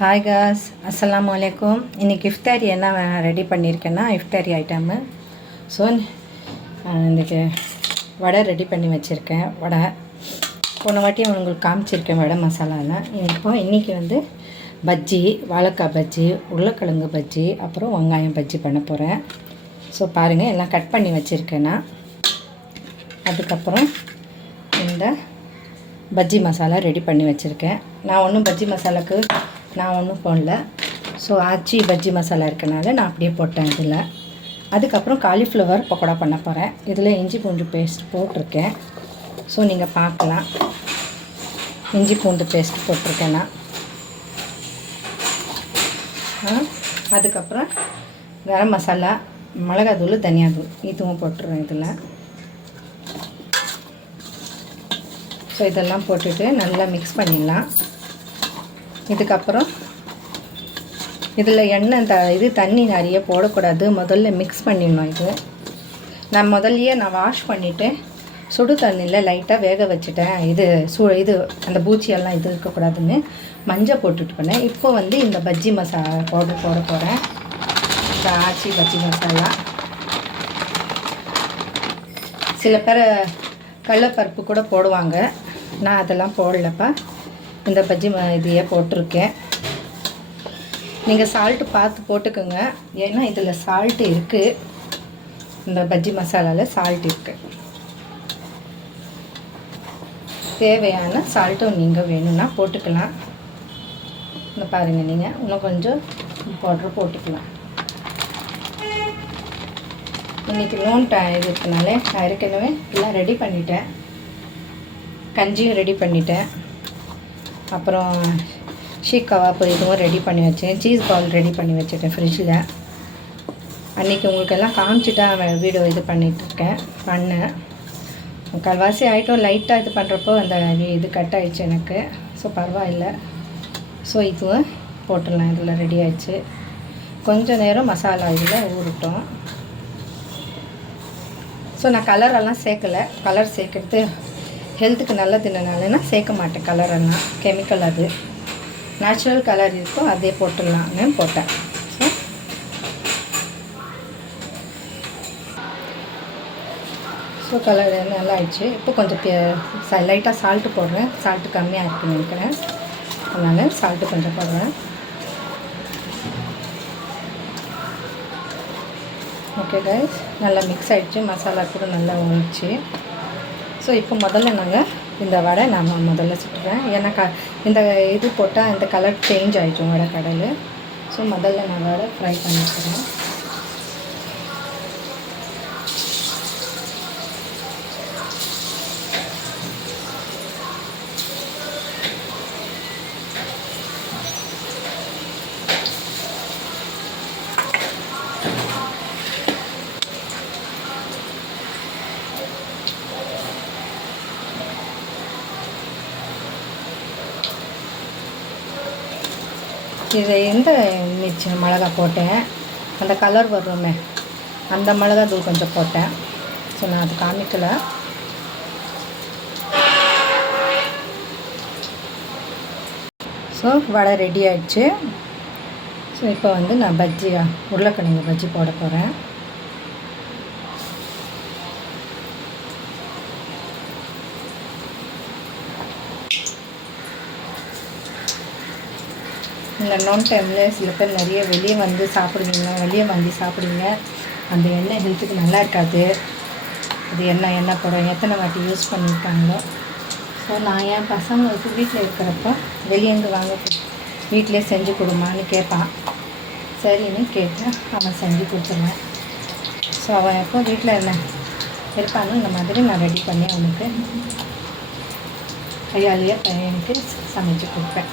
Hi cos, அஸ்ஸலாமு அலைக்கும். இன்றைக்கி இஃப்தாரி என்ன ரெடி பண்ணியிருக்கேன்னா இஃப்தாரி ஐட்டமு. ஸோ இன்றைக்கி வடை ரெடி பண்ணி வச்சுருக்கேன். வடை போன வாட்டி உங்களுக்கு காமிச்சிருக்கேன் வடை மசாலாவில். இன்றைக்கி வந்து பஜ்ஜி, வாழைக்காய் பஜ்ஜி, உருளைக்கிழங்கு பஜ்ஜி, அப்புறம் வெங்காயம் பஜ்ஜி பண்ண போகிறேன். ஸோ பாருங்கள், எல்லாம் கட் பண்ணி வச்சுருக்கேன்னா. அதுக்கப்புறம் இந்த பஜ்ஜி மசாலா ரெடி பண்ணி வச்சுருக்கேன். நான் ஒன்றும் பஜ்ஜி மசாலாவுக்கு நான் ஒன்றும் போடல. ஸோ ஆச்சி பஜ்ஜி மசாலா இருக்கனால நான் அப்படியே போட்டேன் இதில். அதுக்கப்புறம் காலிஃப்ளவர் பக்கோடா பண்ண போகிறேன். இதில் இஞ்சி பூண்டு பேஸ்ட் போட்டிருக்கேன். ஸோ நீங்கள் பார்க்கலாம், இஞ்சி பூண்டு பேஸ்ட் போட்டிருக்கேன் நான். அதுக்கப்புறம் கரம் மசாலா, மிளகாத்தூள், தனியாத்தூள் இதுவும் போட்டுருவேன் இதில். ஸோ இதெல்லாம் போட்டுட்டு நல்லா மிக்ஸ் பண்ணிடலாம். இதுக்கப்புறம் இதில் எண்ணெய் தண்ணி நிறைய போடக்கூடாது, முதல்ல மிக்ஸ் பண்ணிடணும். இது நான் முதல்லையே வாஷ் பண்ணிவிட்டு சுடு தண்ணியில் லைட்டாக வேக வச்சுட்டேன். இது அந்த பூச்சியெல்லாம் இது இருக்கக்கூடாதுன்னு மஞ்சள் போட்டுட்டு போனேன். இப்போ வந்து இந்த பஜ்ஜி மசாலா பவுடர் போட போகிறேன். இந்த ஆச்சி பஜ்ஜி மசாலா. சில பேர் கடலைப்பருப்பு கூட போடுவாங்க, நான் அதெல்லாம் போடலப்பா. இந்த பஜ்ஜி இதையே போட்டிருக்கேன். நீங்கள் சால்ட்டு பார்த்து போட்டுக்கோங்க, ஏன்னா இதில் சால்ட்டு இருக்குது. இந்த பஜ்ஜி மசாலாவில் சால்ட் இருக்குது. தேவையான சால்ட்டும் நீங்கள் வேணும்னா போட்டுக்கலாம். இந்த பாருங்கள், நீங்கள் இன்னும் கொஞ்சம் பவுட்ரு போட்டுக்கலாம். இன்றைக்கி நோன் இது இருக்கனால நான் ஏற்கனவே எல்லாம் ரெடி பண்ணிட்டேன். கஞ்சியும் ரெடி பண்ணிட்டேன். அப்புறம் ஷீக் கவாப்பு இதுவும் ரெடி பண்ணி வச்சேன். சீஸ் பால் ரெடி பண்ணி வச்சுட்டேன் ஃப்ரிட்ஜில். அன்றைக்கி உங்களுக்கெல்லாம் காமிச்சிட்டா வீடியோ இது பண்ணேன். முக்கால்வாசி ஆகிட்டோம். லைட்டாக இது பண்ணுறப்போ அந்த இது கட் ஆகிடுச்சு எனக்கு. ஸோ பரவாயில்லை. ஸோ இதுவும் போட்டுடலாம். இதில் ரெடி ஆகிடுச்சு. கொஞ்சம் நேரம் மசாலா இதில் ஊறட்டும். ஸோ நான் கலரெல்லாம் சேர்க்கலை. கலர் சேர்க்குறது ஹெல்த்துக்கு நல்லதுனால நான் சேர்க்க மாட்டேன். கலரெல்லாம் கெமிக்கல், அது நேச்சுரல் கலர் இருக்கும், அதே போட்டுடலான்னு போட்டேன். ஸோ கலர் நல்லா ஆயிடுச்சு. இப்போ கொஞ்சம் லைட்டாக சால்ட்டு போடுறேன். சால்ட்டு கம்மியாக இருக்குன்னு நினைக்கிறேன், அதனால் சால்ட்டு கொஞ்சம் போடுறேன். ஓகே கைஸ், நல்லா மிக்ஸ் ஆகிடுச்சு. மசாலா கூட நல்லா ஊறிச்சு. ஸோ இப்போ முதல்ல நாங்கள் இந்த வடை முதல்ல சுட்டுறேன். ஏன்னா இந்த இது போட்டால் இந்த கலர் சேஞ்ச் ஆகிடும் வடை கடையில். ஸோ முதல்ல நான் வடை ஃப்ரை பண்ணிக்கிறேன். இது எந்த மிளகா போட்டேன், அந்த கலர் வருமே அந்த மிளகாத்தூள் கொஞ்சம் போட்டேன். ஸோ நான் அது காமிக்கலை. ஸோ வடை ரெடி ஆகிடுச்சு. ஸோ இப்போ வந்து நான் உருளைக்கிழங்கு பஜ்ஜி போட போகிறேன். இந்த நோன் டைமில் சில பேர் நிறைய வெளியே வந்து சாப்பிடுவீங்க. அந்த எண்ணெய் ஹெல்த்துக்கு நல்லா இருக்காது. அது எண்ணெய் போடும், எத்தனை வாட்டி யூஸ் பண்ணியிருக்காங்களோ. ஸோ நான் என் பசங்களுக்கு வீட்டில் இருக்கிறப்போ வெளியேருந்து வாங்க வீட்டிலே செஞ்சு கொடுமான்னு கேட்பான். சரின்னு கேட்டு அவன் செஞ்சு கொடுத்துருவேன். ஸோ அவன் எப்போ வீட்டில் இருப்பானோ இந்த மாதிரி நான் ரெடி பண்ணி அவனுக்கு கையாலேயே பையனுக்கு சமைச்சு கொடுப்பேன்.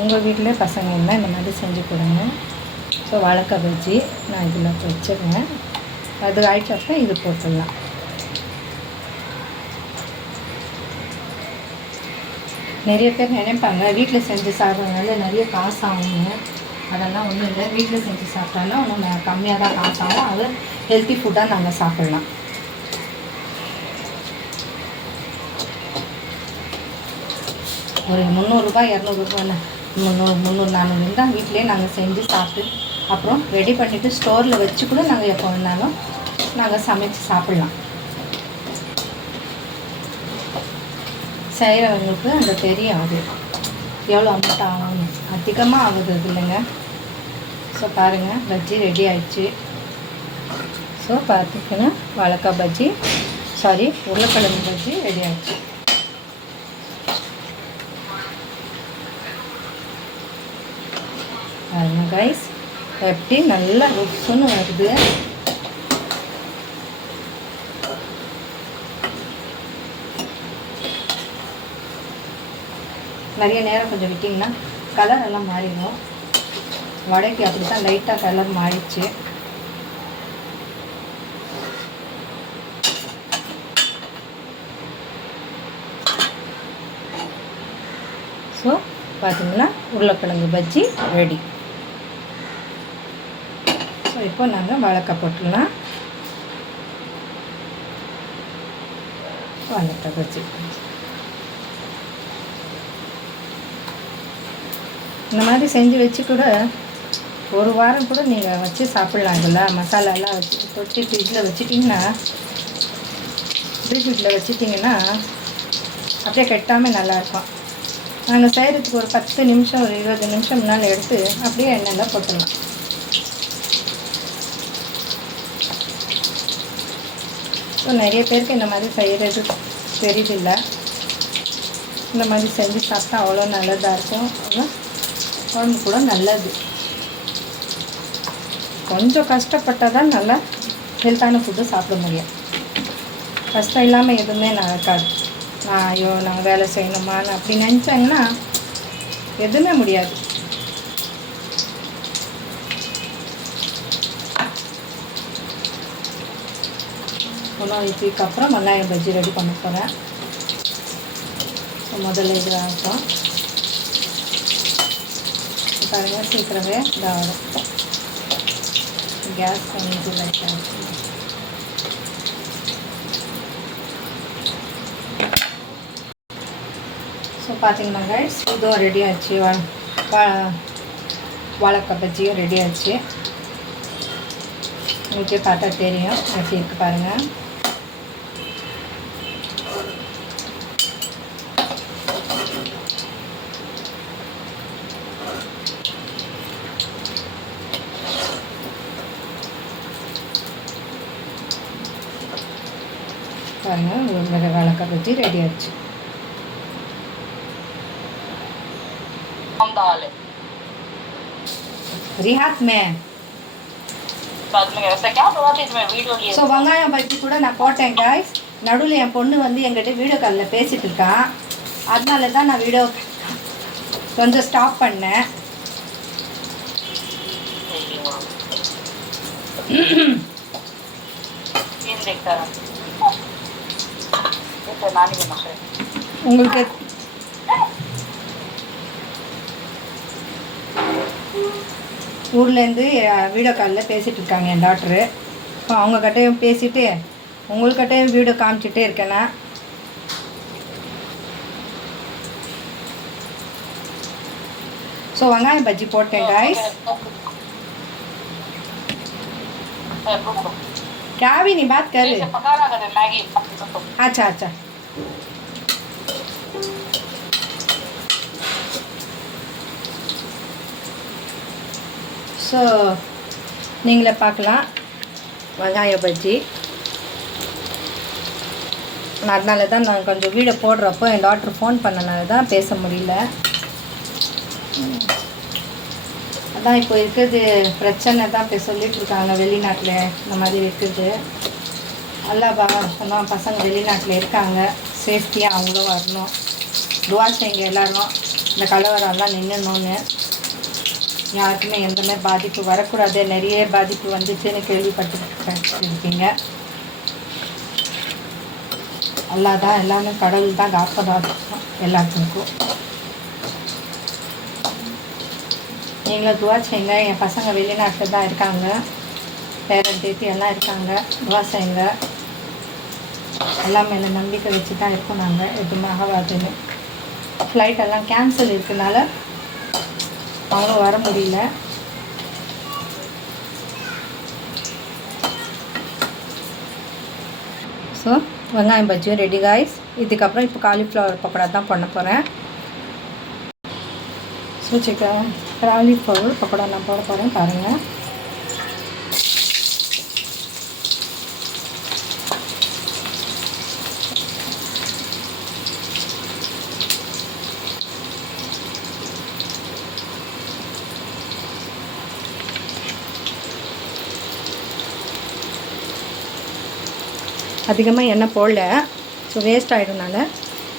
உங்கள் வீட்டில் பசங்க இருந்தால் இந்த மாதிரி செஞ்சு கொடுங்க. ஸோ வாழைக்காய் பஜ்ஜி நான் இதில் வச்சுருவேன். அது ஆயிடுச்சப்போ இது போட்டுடலாம். நிறைய பேர் நினைப்பாங்க வீட்டில் செஞ்சு சாப்பிட்றதுனால நிறைய காசு ஆகுங்க. அதெல்லாம் ஒன்றும் இல்லை. வீட்டில் செஞ்சு சாப்பிட்டாலும் ஒன்றும் கம்மியாக தான் காசு ஆகும். அது ஹெல்த்தி ஃபுட்டாக நாங்கள் சாப்பிட்லாம். ஒரு 300 ரூபாய் 200 ரூபாய் முந்நூறு 400 தான் வீட்டிலே நாங்கள் செஞ்சு சாப்பிட்டு அப்புறம் ரெடி பண்ணிவிட்டு ஸ்டோரில் வச்சு கூட நாங்கள் எப்போ வேணாலும் நாங்கள் சமைச்சு சாப்பிட்லாம். செய்கிறவங்களுக்கு அந்த தெரியும் அது எவ்வளோ அமௌண்ட் ஆகும், அதிகமாக ஆகுது இல்லைங்க. ஸோ பாருங்கள் பஜ்ஜி ரெடி ஆயிடுச்சு. ஸோ பார்த்திங்கன்னா வாழைக்காய் பஜ்ஜி உருளைக்கிழங்கு பஜ்ஜி ரெடி ஆயிடுச்சு. பாருங்க கைஸ் எப்படி நல்லா ருசுன்னு வருது. நிறைய நேரம் கொஞ்சம் விட்டிங்கன்னா கலர் எல்லாம் மாறிடும். வடைக்கு அப்படி தான் லைட்டாக கலர் மாறிடுச்சு. ஸோ பார்த்தீங்கன்னா உருளைக்கிழங்கு பஜ்ஜி ரெடி. ஸோ இப்போ நாங்கள் வாழைக்காய் போட்டுடலாம். வாழைக்காய் பஜ்ஜி இந்த மாதிரி செஞ்சு வச்சு கூட ஒரு வாரம் கூட நீங்கள் வச்சு சாப்பிட்லாங்கல்ல. மசாலாலாம் வச்சு தொட்டி ஃப்ரிட்ஜில் வச்சுட்டிங்கன்னா அப்படியே கெட்டாமல் நல்லாயிருக்கும். நாங்கள் செய்கிறதுக்கு ஒரு 10 நிமிஷம் ஒரு 20 நிமிஷம் முன்னால் எடுத்து அப்படியே எண்ணெயில் போட்டுடலாம். ஸோ நிறைய பேருக்கு இந்த மாதிரி செய்கிறது தெரியுதில்லை. இந்த மாதிரி செஞ்சு சாப்பிட்டா அவ்வளோ நல்லதாக இருக்கும். அவ்வளோ உடம்பு கூட நல்லது. கொஞ்சம் கஷ்டப்பட்டால் தான் நல்லா ஹெல்த்தான ஃபுட்டு சாப்பிட முடியும். கஷ்டம் இல்லாமல் எதுவுமே நடக்காது. ஐயோ நாங்கள் வேலை செய்யணுமான்னு அப்படி நினச்சாங்கன்னா எதுவுமே முடியாது. இதுக்கு அப்புறம் வெங்காயம் பஜ்ஜி ரெடி பண்ண போகிறேன். முதல்ல இது ஆகும் பாருங்கள், சீக்கிரமே இதாகும். கேஸ் கொஞ்சம் லைட்டாக இருக்கும். ஸோ பார்த்தீங்கன்னா கைஸ் இதுவும் ரெடி ஆச்சு. வாழைக்காய் பஜ்ஜியும் ரெடி ஆச்சு. உங்களுக்கே பார்த்தா தெரியும் எப்படி இருக்குது பாருங்கள். பாருங்கள் வாழைக்காய் பஜ்ஜி ரெடி ஆச்சு. रिहात में ஸோ வெங்காயம் பஜ்ஜி கூட நான் போட்டேன் காய்ஸ். நடுவில் என் பொண்ணு வந்து எங்கிட்ட வீடியோ காலில் பேசிகிட்டு இருக்கான். அதனால தான் நான் வீடியோ கொஞ்சம் ஸ்டாப் பண்ணேன். உங்களுக்கு ஊர்லேருந்து வீடியோ காலில் பேசிகிட்டு இருக்காங்க என் டாக்டரு. அவங்கக்கிட்டையும் பேசிவிட்டு உங்கள்கிட்டையும் வீடியோ காமிச்சிட்டே இருக்கேன்னா. ஸோ வெங்காயம் பஜ்ஜி போட்டேன் காய்ஸ். क्या भी नहीं बात कर रहे। अच्छा अच्छा ஸோ நீங்களே பார்க்கலாம் வெங்காய பஜ்ஜி. அதனால தான் நான் கொஞ்சம் வீடியோ போடுறப்போ என் டாக்டர் ஃபோன் பண்ணனால தான் பேச முடியல. அதான் இப்போ இருக்கிறது பிரச்சனை தான் இப்போ சொல்லிட்டு இருக்காங்க. வெளிநாட்டில் இந்த மாதிரி இருக்குது. நல்லா சொன்னால் பசங்க வெளிநாட்டில் இருக்காங்க, சேஃப்டியாக அவங்களும் வரணும். துவா செய்யுங்க எல்லோரும் இந்த கலவரம்லாம் நின்றுணுன்னு. யாருக்குமே எந்தமே பாதிப்பு வரக்கூடாது. நிறைய பாதிப்பு வந்துச்சுன்னு கேள்விப்பட்டுருக்கீங்க. அல்லாஹ் தான் எல்லாமே, கடவுள் தான் காப்பதாக எல்லாத்துக்கும். நீங்களும் துவா செய்யுங்க. என் பசங்க வெளிநாட்டில் தான் இருக்காங்க, பேரன் பேத்தி எல்லாம் இருக்காங்க. துவா செய்யுங்க. எல்லாம் மேலே நம்பிக்கை வச்சு தான் இருக்கோம் நாங்கள். எதுவுமே ஆகாதுன்னு. ஃப்ளைட்டெல்லாம் கேன்சல் இருக்கனால அவரும் வர முடியல. ஸோ வெங்காயம் பஜ்ஜியும் ரெடி காய்ஸ். இதுக்கப்புறம் இப்போ காலிஃப்ளவர் பக்கோடா தான் பண்ண போகிறேன். ஸோ காலிஃப்ளவர் பக்கோடா நான் போட போகிறேன் பாருங்கள். அதிகமாக எண்ணெய் போடல, ஸோ வேஸ்ட் ஆகிடும்னால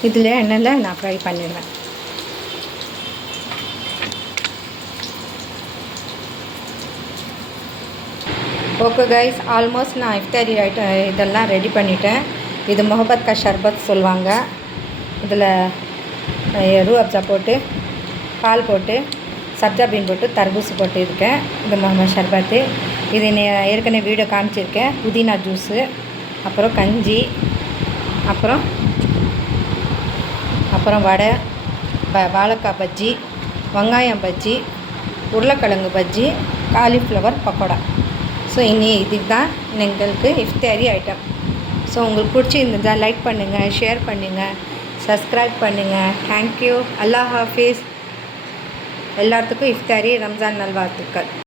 இதில் எண்ணெயில் நான் ஃப்ரை பண்ணிடுவேன். ஓகே கைஸ், ஆல்மோஸ்ட் நான் இஃப்தாரி இதெல்லாம் ரெடி பண்ணிட்டேன். இது முஹப்பத் கா ஷர்பத் சொல்லுவாங்க. இதில் ரூ அப்ஜா போட்டு, பால் போட்டு, சப்ஜா பீன் போட்டு, தர்பூஸ் போட்டு இருக்கேன். இது முஹம்மத் ஷர்பத்து. இது ஏற்கனவே வீடியோ காமிச்சிருக்கேன். புதினா ஜூஸு, அப்புறம் கஞ்சி, அப்புறம் வடை, வாழைக்காய் பஜ்ஜி, வெங்காயம் பஜ்ஜி, உருளைக்கிழங்கு பஜ்ஜி, காலிஃப்ளவர் பக்கோடா. ஸோ இதுக்கு தான் எங்களுக்கு இஃப்தாரி ஐட்டம். ஸோ உங்களுக்கு பிடிச்சிருந்தா லைக் பண்ணுங்கள், ஷேர் பண்ணுங்கள், சப்ஸ்கிரைப் பண்ணுங்கள். தேங்க்யூ. அல்லாஹ் ஹாஃபிஸ். எல்லாத்துக்கும் இஃப்தாரி ரம்ஜான் நல்வாழ்த்துக்கள்.